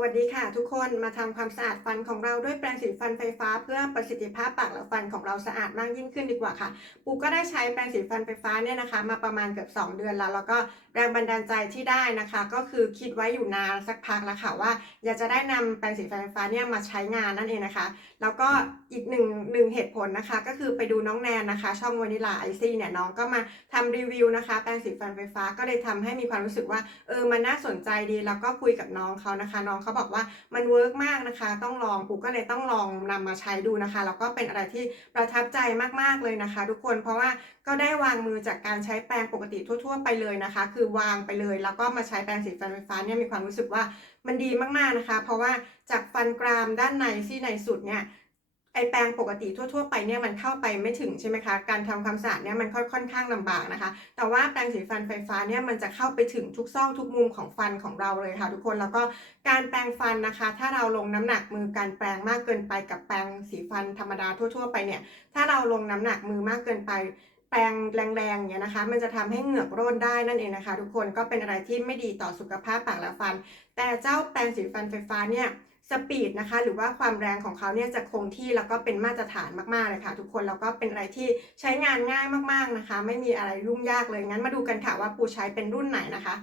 วัสดีค่ะ ทุกคนมาทำความสะอาดฟันของเราด้วยแปรงสีฟันไฟฟ้า เพื่อประสิทธิภาพปากและฟันของเราสะอาดมากยิ่งขึ้นดีกว่าค่ะ ปูก็ได้ใช้แปรงสีฟันไฟฟ้าเนี่ยนะคะ มาประมาณเกือบ2 เดือนแล้วแล้วก็แรงบันดาลใจที่ได้นะคะ ก็คือคิดไว้อยู่นานสักพักแล้วค่ะว่า อยากจะได้นำแปรงสีฟันไฟฟ้าเนี่ยมาใช้งานนั่นเองนะคะ แล้วก็อีกหนึ่งหนึ่งเหตุผลนะคะ ก็คือไปดูน้องแนนนะคะ ช่องวานิลาไอซี่เนี่ยน้องก็มาทำรีวิวนะคะแปรงสีฟันไฟฟ้าก็เลยทำให้มีความรู้สึกว่าเออมันน่าสนใจดีแล้วก็คุยกับน้องเขานะคะน้องเขาบอกว่ามันเวิร์กมากนะคะ ต้องลองปูก็เลยต้องลองนำมาใช้ดูนะคะ แล้วก็เป็นอะไรที่ประทับใจมากๆเลยนะคะ ทุกคนเพราะว่าก็ได้วางมือจากการใช้แปรงปกติทั่ว ๆ ไปเลยนะคะ คือวางไปเลย แล้วก็มาใช้แปรงสีฟันไฟฟ้าเนี่ยมีความรู้สึกว่ามันดีมากๆนะคะ เพราะว่าจากฟันกรามด้านในที่ในสุดเนี่ย อแปรงปกติทั่ว ๆ ไปเนี่ยมันเข้าไปไม่ถึงใช่ไหมคะ การทำความสะอาดเนี่ยมันค่อนข้างลำบากนะคะ แต่ว่าแปรงสีฟันไฟฟ้าเนี่ยมันจะเข้าไปถึงทุกซอกทุกมุมของฟันของเราเลยค่ะทุกคน แล้วก็การแปรงฟันนะคะ ถ้าเราลงน้ำหนักมือการแปรงมากเกินไปกับแปรงสีฟันธรรมดาทั่ว ๆ ไปเนี่ย ถ้าเราลงน้ำหนักมือมากเกินไปแปรงแรงๆเงี้ยนะคะ มันจะทำให้เหงือกร่นได้นั่นเองนะคะ ทุกคน ก็เป็นอะไรที่ไม่ดีต่อสุขภาพปากและฟัน แต่เจ้าแปรงสีฟันไฟฟ้าเนี่ย สปีดนะคะ หรือว่าความแรงของเขาเนี่ยจะคงที่แล้วก็เป็นมาตรฐานมากๆเลยค่ะ ทุกคนแล้วก็เป็นอะไรที่ใช้งานง่ายมากๆนะคะ ไม่มีอะไรยุ่งยากเลยงั้นมาดูกันค่ะว่าปูใช้เป็นรุ่นไหนนะคะ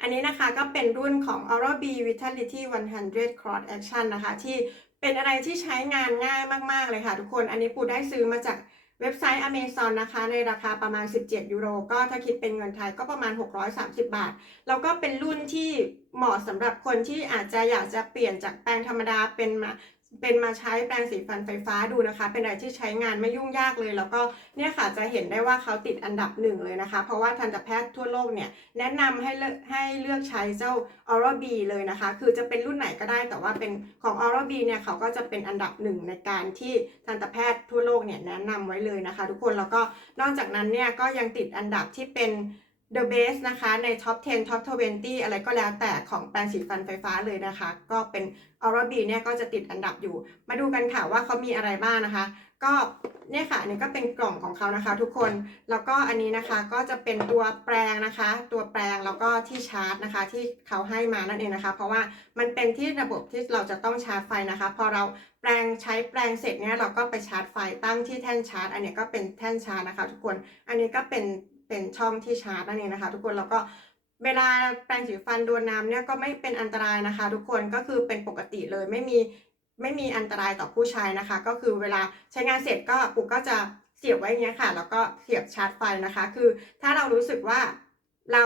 อันนี้นะคะก็เป็นรุ่นของ Oral B Vitality 100 Cross Action นะคะ ที่เป็นอะไรที่ใช้งานง่ายมากๆเลยค่ะ ทุกคนอันนี้ปูได้ซื้อมาจากเว็บไซต์ Amazon นะคะ ในราคาประมาณ 17 ยูโร ก็ถ้าคิดเป็นเงินไทยก็ประมาณ 630 บาท แล้วก็เป็นรุ่นที่ เหมาะสำหรับคนที่อาจจะอยากจะเปลี่ยนจากแปรงธรรมดาเป็นมาเป็นมาใช้แปรงสีฟันไฟฟ้าดูนะคะ เป็นอะไรที่ใช้งานไม่ยุ่งยากเลย แล้วก็เนี่ยค่ะจะเห็นได้ว่าเขาติดอันดับหนึ่งเลยนะคะ เพราะว่าทันตแพทย์ทั่วโลกเนี่ยแนะนำให้เลือกให้เลือกใช้เจ้า Oral B เลยนะคะ คือจะเป็นรุ่นไหนก็ได้แต่ว่าเป็นของ Oral B เนี่ยเขาก็จะเป็นอันดับหนึ่งในการที่ทันตแพทย์ทั่วโลกเนี่ยแนะนำไว้เลยนะคะ ทุกคนแล้วก็นอกจากนั้นเนี่ยก็ยังติดอันดับที่เป็น The Best นะคะ ใน Top 10 Top 20 อะไรก็แล้วแต่ของแปรงสีฟันไฟฟ้าเลยนะคะ ก็เป็น Oral B เนี่ยก็จะติดอันดับอยู่ มาดูกันค่ะว่าเขามีอะไรบ้างนะคะ ก็เนี่ยค่ะอันนี้ก็เป็นกล่องของเขานะคะ ทุกคน แล้วก็อันนี้นะคะก็จะเป็นตัวแปรงนะคะ ตัวแปรงแล้วก็ที่ชาร์จนะคะ ที่เขาให้มานั่นเองนะคะ เพราะว่ามันเป็นที่ระบบที่เราจะต้องชาร์จไฟนะคะ พอเราแปรงใช้แปรงเสร็จเนี่ยเราก็ไปชาร์จไฟตั้งที่แท่นชาร์จ อันนี้ก็เป็นแท่นชาร์จนะคะ ทุกคน อันนี้ก็เป็น เป็นช่องที่ชาร์จนั่นเองนะคะ ทุกคนแล้วก็เวลาแปรงสีฟันโดนน้ำเนี่ยก็ไม่เป็นอันตรายนะคะ ทุกคนก็คือเป็นปกติเลยไม่มีไม่มีอันตรายต่อผู้ใช้นะคะ ก็คือเวลาใช้งานเสร็จก็ปุ๊กก็จะเสียบไว้อย่างเงี้ยค่ะ แล้วก็เสียบชาร์จไฟนะคะ คือถ้าเรารู้สึกว่าเรา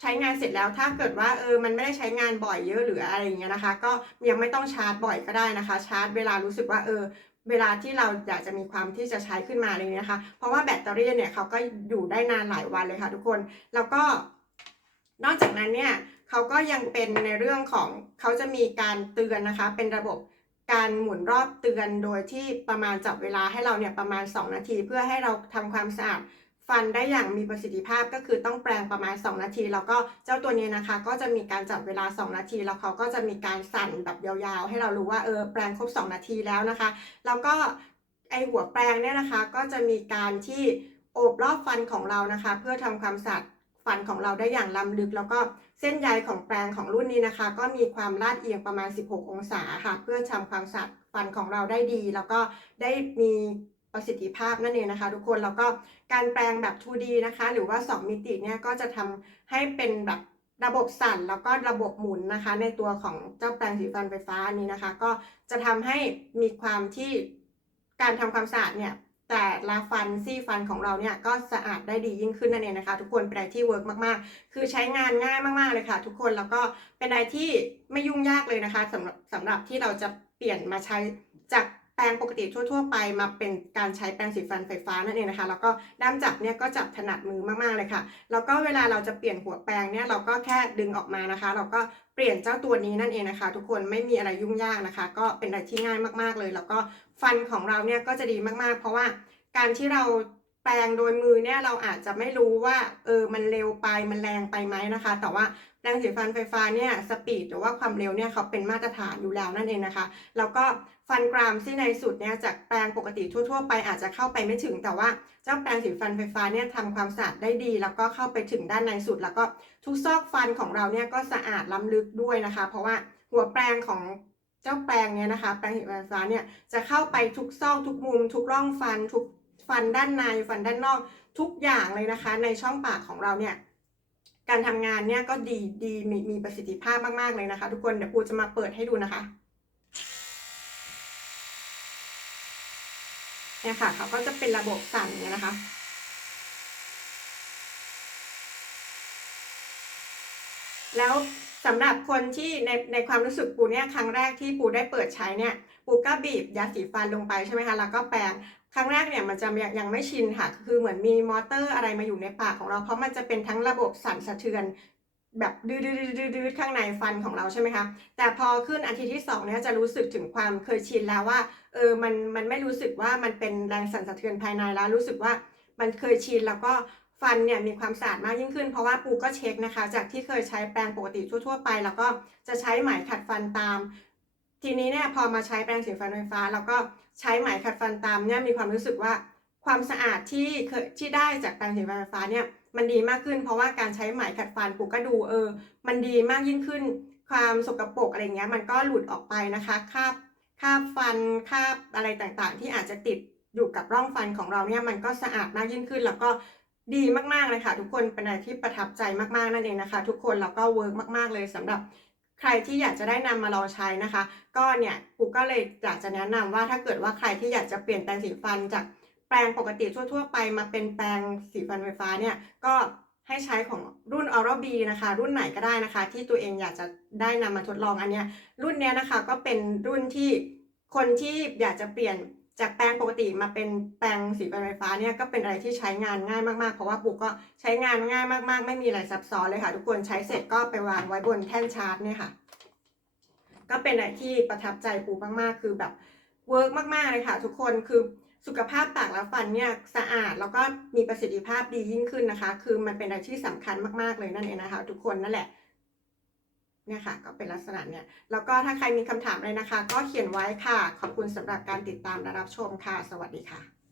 ใช้งานเสร็จแล้วถ้าเกิดว่าเออมันไม่ได้ใช้งานบ่อยเยอะหรืออะไรอย่างเงี้ยนะคะ ก็ยังไม่ต้องชาร์จบ่อยก็ได้นะคะ ชาร์จเวลารู้สึกว่าเออ เวลาที่เราอยากจะมีความที่จะใช้ขึ้นมาอะไรเงี้ยนะคะ เพราะว่าแบตเตอรี่เนี่ยเขาก็อยู่ได้นานหลายวันเลยค่ะทุกคน แล้วก็นอกจากนั้นเนี่ยเขาก็ยังเป็นในเรื่องของเขาจะมีการเตือนนะคะ เป็นระบบการหมุนรอบเตือนโดยที่ประมาณจับเวลาให้เราเนี่ยประมาณ 2 นาที เพื่อให้เราทำความสะอาด ฟันได้อย่างมีประสิทธิภาพก็คือต้องแปรงประมาณ 2 นาที แล้วก็เจ้าตัวนี้นะคะ ก็จะมีการจับเวลา 2 นาที แล้วเขาก็จะมีการสั่นแบบยาวๆ ให้เรารู้ว่าเออแปรงครบ 2 นาทีแล้วนะคะ แล้วก็ไอหัวแปรงเนี่ยนะคะ ก็จะมีการที่โอบรอบฟันของเรานะคะ เพื่อทำความสะอาดฟันของเราได้อย่างล้ำลึก แล้วก็เส้นใยของแปรงของรุ่นนี้นะคะ ก็มีความลาดเอียงประมาณ 16 องศาค่ะ เพื่อทำความสะอาดฟันของเราได้ดี แล้วก็ได้มี ประสิทธิภาพนั่นเองนะคะ ทุกคนแล้วก็การแปรงแบบ 2D นะคะ หรือว่า 2 มิติเนี่ยก็จะทำให้เป็นแบบระบบสั่นแล้วก็ระบบหมุนนะคะ ในตัวของเจ้าแปรงสีฟันไฟฟ้านี้นะคะ ก็จะทำให้มีความที่การทำความสะอาดเนี่ยแต่ละฟันซี่ฟันของเราเนี่ยก็สะอาดได้ดียิ่งขึ้นนั่นเองนะคะ ทุกคนเป็นอะไรที่เวิร์กมากๆ คือใช้งานง่ายมากๆเลยค่ะ ทุกคนแล้วก็เป็นอะไรที่ไม่ยุ่งยากเลยนะคะสำหรับสำหรับที่เราจะเปลี่ยนมาใช้จาก แปรงปกติทั่ว ๆ ไปมาเป็นการใช้แปรงสีฟันไฟฟ้านั่นเองนะคะ แล้วก็ด้ามจับเนี่ยก็จับถนัดมือมากๆเลยค่ะ แล้วก็เวลาเราจะเปลี่ยนหัวแปรงเนี่ยเราก็แค่ดึงออกมานะคะ เราก็เปลี่ยนเจ้าตัวนี้นั่นเองนะคะ ทุกคนไม่มีอะไรยุ่งยากนะคะ ก็เป็นอะไรที่ง่ายมากๆเลย แล้วก็ฟันของเราเนี่ยก็จะดีมากๆ เพราะว่าการที่เรา แปรงโดยมือเนี่ยเราอาจจะไม่รู้ว่าเออมันเร็วไปมันแรงไปไหมนะคะ แต่ว่าแปรงสีฟันไฟฟ้าเนี่ยสปีดหรือว่าความเร็วเนี่ยเขาเป็นมาตรฐานอยู่แล้วนั่นเองนะคะ แล้วก็ฟันกรามที่ในสุดเนี่ยจากแปรงปกติทั่ว ๆ ไปอาจจะเข้าไปไม่ถึง แต่ว่าเจ้าแปรงสีฟันไฟฟ้าเนี่ยทำความสะอาดได้ดี แล้วก็เข้าไปถึงด้านในสุด แล้วก็ทุกซอกฟันของเราเนี่ยก็สะอาดล้ำลึกด้วยนะคะ เพราะว่าหัวแปรงของเจ้าแปรงเนี่ยนะคะ แปรงสีฟันไฟฟ้าเนี่ยจะเข้าไปทุกซอกทุกมุม ทุกร่องฟันทุก ฟันด้านในฟันด้านนอกทุกอย่างเลยนะคะ ในช่องปากของเราเนี่ยการทำงานเนี่ยก็ดีดีมีมีประสิทธิภาพมากๆเลยนะคะ ทุกคนเดี๋ยวปูจะมาเปิดให้ดูนะคะเนี่ยค่ะเขาก็จะเป็นระบบสั่นเนี่ยนะคะแล้วสำหรับคนที่ในในความรู้สึกปูเนี่ยครั้งแรกที่ปูได้เปิดใช้เนี่ยปูก็บีบยาสีฟันลงไปใช่ไหมคะแล้วก็แปรง ครั้งแรกเนี่ยมันจะยังยังไม่ชินค่ะ คือเหมือนมีมอเตอร์อะไรมาอยู่ในปากของเรา เพราะมันจะเป็นทั้งระบบสั่นสะเทือนแบบดื้อๆๆๆข้างในฟันของเราใช่ไหมคะ แต่พอขึ้นอาทิตย์ที่สองเนี่ยจะรู้สึกถึงความเคยชินแล้วว่า เออ มัน มันไม่รู้สึกว่ามันเป็นแรงสั่นสะเทือนภายในแล้ว รู้สึกว่ามันเคยชินแล้วก็ฟันเนี่ยมีความสะอาดมากยิ่งขึ้น เพราะว่าปูก็เช็คนะคะ จากที่เคยใช้แปรงปกติทั่ว ๆ ไป แล้วก็จะใช้ไหมขัดฟันตาม ทีนี้เนี่ยพอมาใช้แปรงสีฟันไฟฟ้า แล้วก็ใช้ไหมขัดฟันตามเนี่ยมีความรู้สึกว่าความสะอาดที่เคยที่ได้จากแปรงสีฟันไฟฟ้าเนี่ยมันดีมากขึ้น เพราะว่าการใช้ไหมขัดฟันปูก็ดูเออ มันดีมากยิ่งขึ้น ความสกปรกอะไรเงี้ยมันก็หลุดออกไปนะคะคราบคราบฟันคราบอะไรต่างๆ ที่อาจจะติดอยู่กับร่องฟันของเราเนี่ยมันก็สะอาดมากยิ่งขึ้น แล้วก็ดีมากๆเลยค่ะ ทุกคนเป็นอะไรที่ประทับใจมากๆนั่นเองนะคะ ทุกคนแล้วก็เวิร์กมาก ๆเลยสำหรับ ใครที่อยากจะได้นำมาลองใช้นะคะ ก็เนี่ยปูก็เลยอยากจะแนะนำว่าถ้าเกิดว่าใครที่อยากจะเปลี่ยนแปรงสีฟันจากแปรงปกติทั่ว ๆ ไปมาเป็นแปรงสีฟันไฟฟ้าเนี่ยก็ให้ใช้ของรุ่น Oral B นะคะ รุ่นไหนก็ได้นะคะ ที่ตัวเองอยากจะได้นำมาทดลองอันเนี้ยรุ่นเนี้ยนะคะก็เป็นรุ่นที่คนที่อยากจะเปลี่ยน จากแปรงปกติมาเป็นแปรงสีไฟฟ้าเนี่ยก็เป็นอะไรที่ใช้งานง่ายมากๆ เพราะว่าปูก็ใช้งานง่ายมากๆ ไม่มีอะไรซับซ้อนเลยค่ะ ทุกคนใช้เสร็จก็ไปวางไว้บนแท่นชาร์จเนี่ยค่ะ ก็เป็นอะไรที่ประทับใจปูมากๆ คือแบบเวิร์กมากๆเลยค่ะ ทุกคนคือสุขภาพปากและฟันเนี่ยสะอาดแล้วก็มีประสิทธิภาพดียิ่งขึ้นนะคะ คือมันเป็นอะไรที่สำคัญมากๆเลยนั่นเองนะคะ ทุกคนนั่นแหละ เนี่ยค่ะก็เป็นลักษณะเนี่ยแล้วก็ถ้าใครมีคำถามอะไรนะคะ ก็เขียนไว้ค่ะ ขอบคุณสำหรับการติดตามและรับชมค่ะ สวัสดีค่ะ